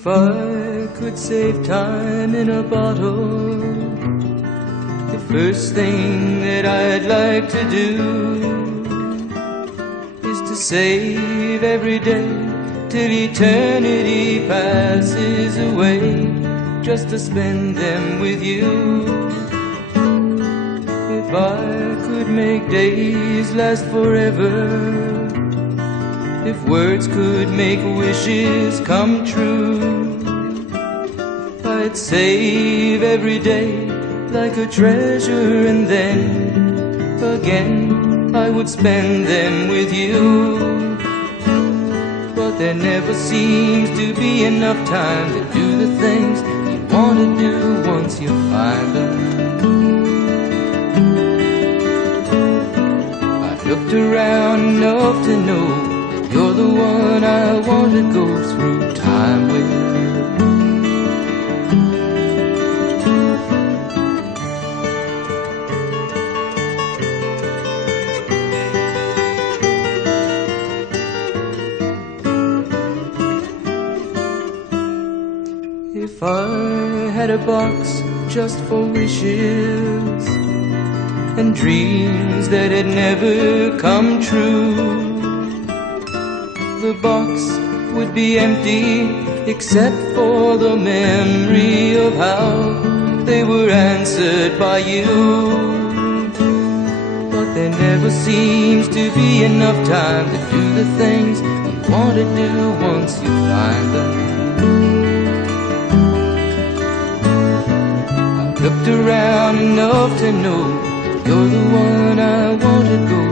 If I could save time in a bottle, the first thing that I'd like to do is to save every day till eternity passes away, just to spend them with you. If I could make days last forever, if words could make wishes come true, I'd save every day like a treasure, and then again I would spend them with you. But there never seems to be enough time to do the things you want to do once you find them. I've looked around enough to know you're the one I want to go through time with. If I had a box just for wishes and dreams that had never come true, the box would be empty except for the memory of how they were answered by you. But there never seems to be enough time to do the things you want to do once you find them. I've looked around enough to know you're the one I want to go